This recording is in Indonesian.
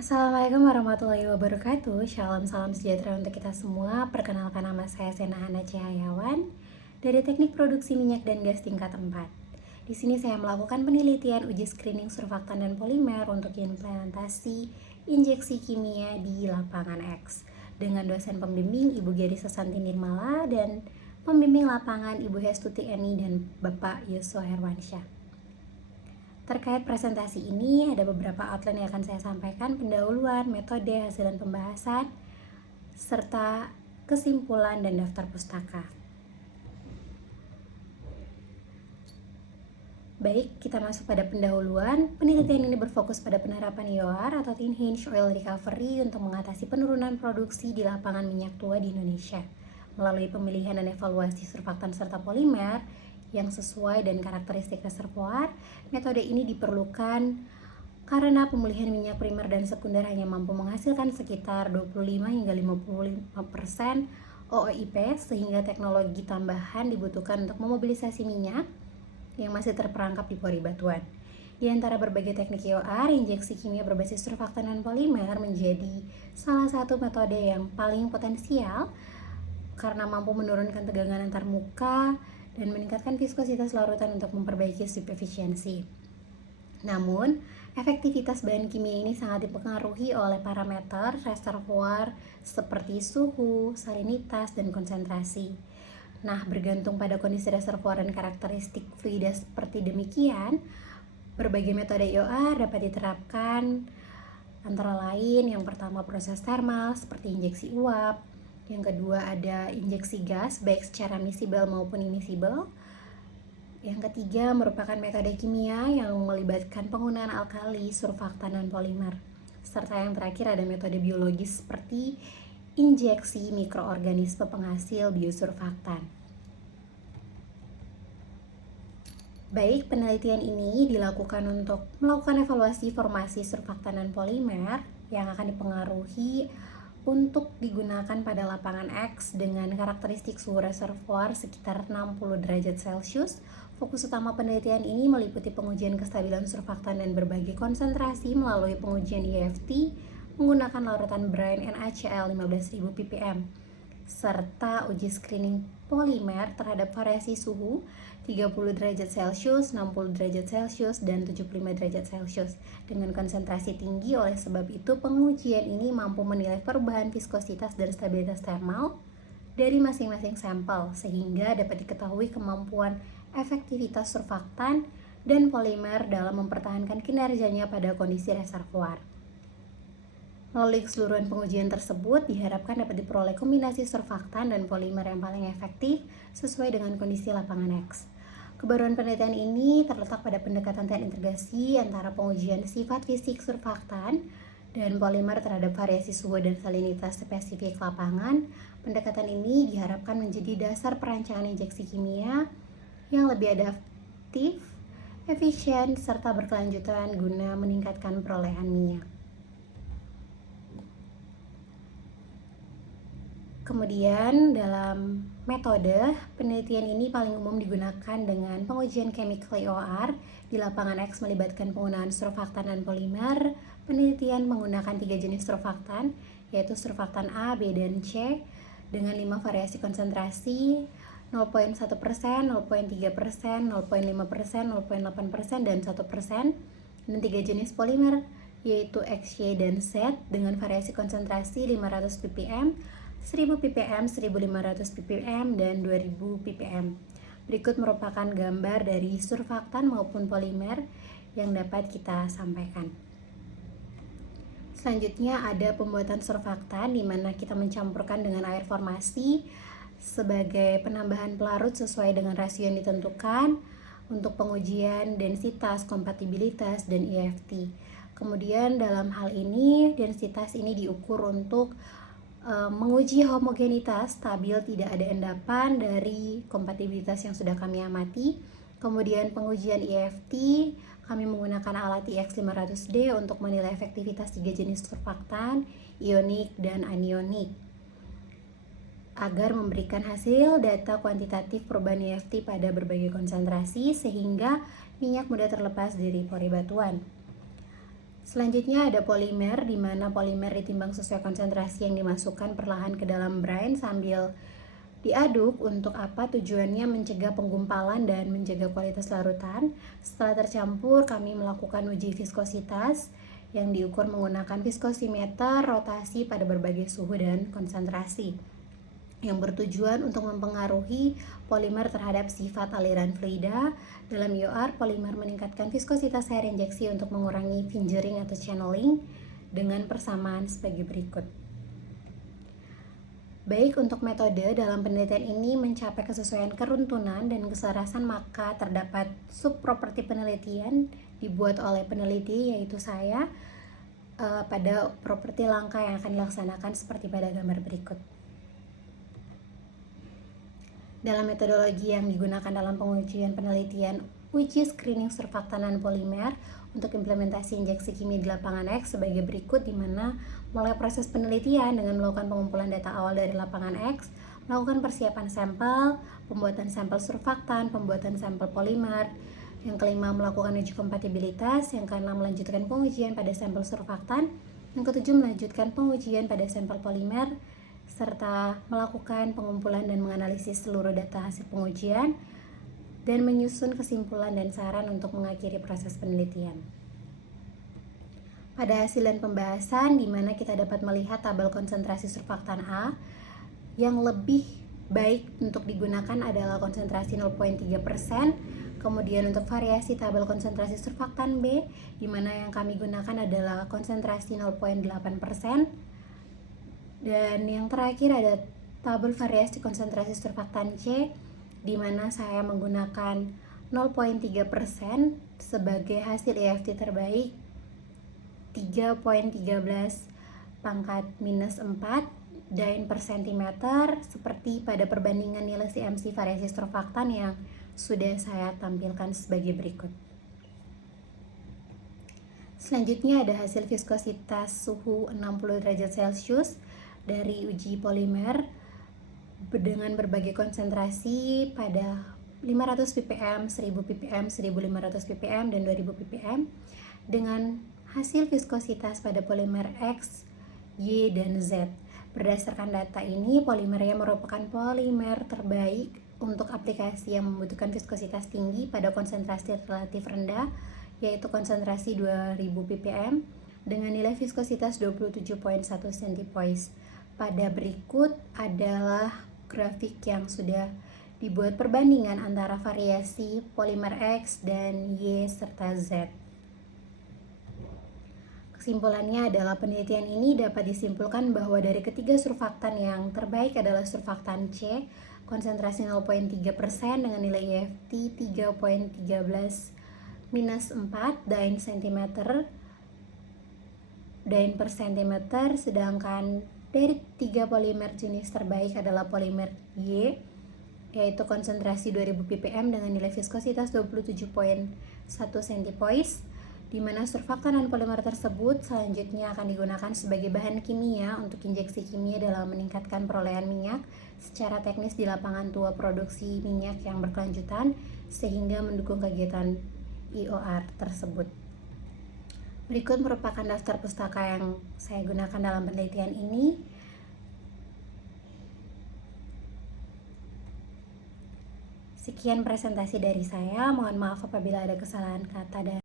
Assalamualaikum warahmatullahi wabarakatuh. Shalom, salam sejahtera untuk kita semua. Perkenalkan, nama saya Sena Hana Cahayawan dari Teknik Produksi Minyak dan Gas tingkat 4. Di sini saya melakukan penelitian uji screening surfaktan dan polimer untuk implementasi injeksi kimia di lapangan X dengan dosen pembimbing Ibu Geri Sesanti Nirmala dan pembimbing lapangan Ibu Hestuti Eni dan Bapak Yuswa Herwansyah. Terkait presentasi ini, ada beberapa outline yang akan saya sampaikan: pendahuluan, metode, hasil dan pembahasan, serta kesimpulan dan daftar pustaka. Baik, kita masuk pada pendahuluan. Penelitian ini berfokus pada penerapan EOR atau Enhanced Oil Recovery untuk mengatasi penurunan produksi di lapangan minyak tua di Indonesia melalui pemilihan dan evaluasi surfaktan serta polimer yang sesuai dan karakteristik reservoir. Metode ini diperlukan karena pemulihan minyak primer dan sekunder hanya mampu menghasilkan sekitar 25 hingga 55% OOIP, sehingga teknologi tambahan dibutuhkan untuk memobilisasi minyak yang masih terperangkap di pori batuan. Di antara berbagai teknik EOR, injeksi kimia berbasis surfaktan dan polimer menjadi salah satu metode yang paling potensial karena mampu menurunkan tegangan antar muka dan meningkatkan viskositas larutan untuk memperbaiki sweep efisiensi. Namun, efektivitas bahan kimia ini sangat dipengaruhi oleh parameter reservoir seperti suhu, salinitas, dan konsentrasi. Nah, bergantung pada kondisi reservoir dan karakteristik fluida seperti demikian, berbagai metode EOR dapat diterapkan, antara lain yang pertama proses termal seperti injeksi uap, yang kedua ada injeksi gas baik secara miscible maupun immiscible, yang ketiga merupakan metode kimia yang melibatkan penggunaan alkali, surfaktan, dan polimer, serta yang terakhir ada metode biologis seperti injeksi mikroorganisme penghasil biosurfaktan. Baik, penelitian ini dilakukan untuk melakukan evaluasi formasi surfaktan dan polimer yang akan dipengaruhi untuk digunakan pada lapangan X dengan karakteristik suhu reservoir sekitar 60 derajat Celcius. Fokus utama penelitian ini meliputi pengujian kestabilan surfaktan dan berbagai konsentrasi melalui pengujian EFT menggunakan larutan brine NaCl 15.000 ppm, serta uji screening polimer terhadap variasi suhu 30 derajat Celcius, 60 derajat Celcius, dan 75 derajat Celcius dengan konsentrasi tinggi. Oleh sebab itu, pengujian ini mampu menilai perubahan viskositas dan stabilitas termal dari masing-masing sampel sehingga dapat diketahui kemampuan efektivitas surfaktan dan polimer dalam mempertahankan kinerjanya pada kondisi reservoir. Melalui keseluruhan pengujian tersebut, diharapkan dapat diperoleh kombinasi surfaktan dan polimer yang paling efektif sesuai dengan kondisi lapangan X. Kebaruan penelitian ini terletak pada pendekatan terintegrasi antara pengujian sifat fisik surfaktan dan polimer terhadap variasi suhu dan salinitas spesifik lapangan. Pendekatan ini diharapkan menjadi dasar perancangan injeksi kimia yang lebih adaptif, efisien, serta berkelanjutan guna meningkatkan perolehan minyak. Kemudian dalam metode penelitian ini paling umum digunakan dengan pengujian chemical EOR di lapangan X melibatkan penggunaan surfaktan dan polimer. Penelitian menggunakan 3 jenis surfaktan, yaitu surfaktan A, B, dan C dengan 5 variasi konsentrasi 0,1%, 0,3%, 0,5%, 0,8%, dan 1%, dan 3 jenis polimer yaitu X, Y, dan Z dengan variasi konsentrasi 500 ppm, 1000 ppm, 1500 ppm, dan 2000 ppm. Berikut merupakan gambar dari surfaktan maupun polimer yang dapat kita sampaikan. Selanjutnya ada pembuatan surfaktan di mana kita mencampurkan dengan air formasi sebagai penambahan pelarut sesuai dengan rasio yang ditentukan untuk pengujian densitas, kompatibilitas, dan EFT. Kemudian dalam hal ini densitas ini diukur untuk menguji homogenitas stabil, tidak ada endapan dari kompatibilitas yang sudah kami amati. Kemudian pengujian EFT, kami menggunakan alat IX500D untuk menilai efektivitas 3 jenis surfaktan, ionik dan anionik, agar memberikan hasil data kuantitatif perubahan EFT pada berbagai konsentrasi sehingga minyak mudah terlepas dari pori batuan. Selanjutnya ada polimer, di mana polimer ditimbang sesuai konsentrasi yang dimasukkan perlahan ke dalam brine sambil diaduk. Untuk apa? Tujuannya mencegah penggumpalan dan menjaga kualitas larutan. Setelah tercampur, kami melakukan uji viskositas yang diukur menggunakan viskosimeter rotasi pada berbagai suhu dan konsentrasi, yang bertujuan untuk mempengaruhi polimer terhadap sifat aliran fluida. Dalam IOR, polimer meningkatkan viskositas air injeksi untuk mengurangi fingering atau channeling dengan persamaan sebagai berikut. Baik untuk metode, dalam penelitian ini mencapai kesesuaian keruntunan dan keselarasan, maka terdapat subproperti penelitian dibuat oleh peneliti, yaitu saya, pada properti langkah yang akan dilaksanakan seperti pada gambar berikut. Dalam metodologi yang digunakan dalam pengujian penelitian uji screening surfaktanan polimer untuk implementasi injeksi kimia di lapangan X sebagai berikut, di mana mulai proses penelitian dengan melakukan pengumpulan data awal dari lapangan X, melakukan persiapan sampel, pembuatan sampel surfaktan, pembuatan sampel polimer. Yang kelima, melakukan uji kompatibilitas. Yang keenam, melanjutkan pengujian pada sampel surfaktan. Yang ketujuh, melanjutkan pengujian pada sampel polimer, serta melakukan pengumpulan dan menganalisis seluruh data hasil pengujian, dan menyusun kesimpulan dan saran untuk mengakhiri proses penelitian. Pada hasil dan pembahasan, di mana kita dapat melihat tabel konsentrasi surfaktan A, yang lebih baik untuk digunakan adalah konsentrasi 0,3%. Kemudian untuk variasi tabel konsentrasi surfaktan B, di mana yang kami gunakan adalah konsentrasi 0,8%. Dan yang terakhir ada tabel variasi konsentrasi surfaktan C, di mana saya menggunakan 0,3% sebagai hasil EFT terbaik 3,13 pangkat minus 4 Dain per sentimeter, seperti pada perbandingan nilai CMC variasi surfaktan yang sudah saya tampilkan sebagai berikut. Selanjutnya ada hasil viskositas suhu 60 derajat Celcius dari uji polimer dengan berbagai konsentrasi pada 500 ppm, 1000 ppm, 1500 ppm, dan 2000 ppm dengan hasil viskositas pada polimer X, Y, dan Z. Berdasarkan data ini, polimernya merupakan polimer terbaik untuk aplikasi yang membutuhkan viskositas tinggi pada konsentrasi relatif rendah, yaitu konsentrasi 2000 ppm dengan nilai viskositas 27,1 centipoise. Pada berikut adalah grafik yang sudah dibuat perbandingan antara variasi polimer X dan Y serta Z. Kesimpulannya adalah penelitian ini dapat disimpulkan bahwa dari ketiga surfaktan yang terbaik adalah surfaktan C, konsentrasi 0,3% dengan nilai EFT 3,13 minus 4 Dain per sentimeter, sedangkan dari tiga polimer jenis terbaik adalah polimer Y, yaitu konsentrasi 2000 ppm dengan nilai viskositas 27,1 centipoise, di mana surfaktan dan polimer tersebut selanjutnya akan digunakan sebagai bahan kimia untuk injeksi kimia dalam meningkatkan perolehan minyak secara teknis di lapangan tua produksi minyak yang berkelanjutan, sehingga mendukung kegiatan IOR tersebut. Berikut merupakan daftar pustaka yang saya gunakan dalam penelitian ini. Sekian presentasi dari saya. Mohon maaf apabila ada kesalahan kata dan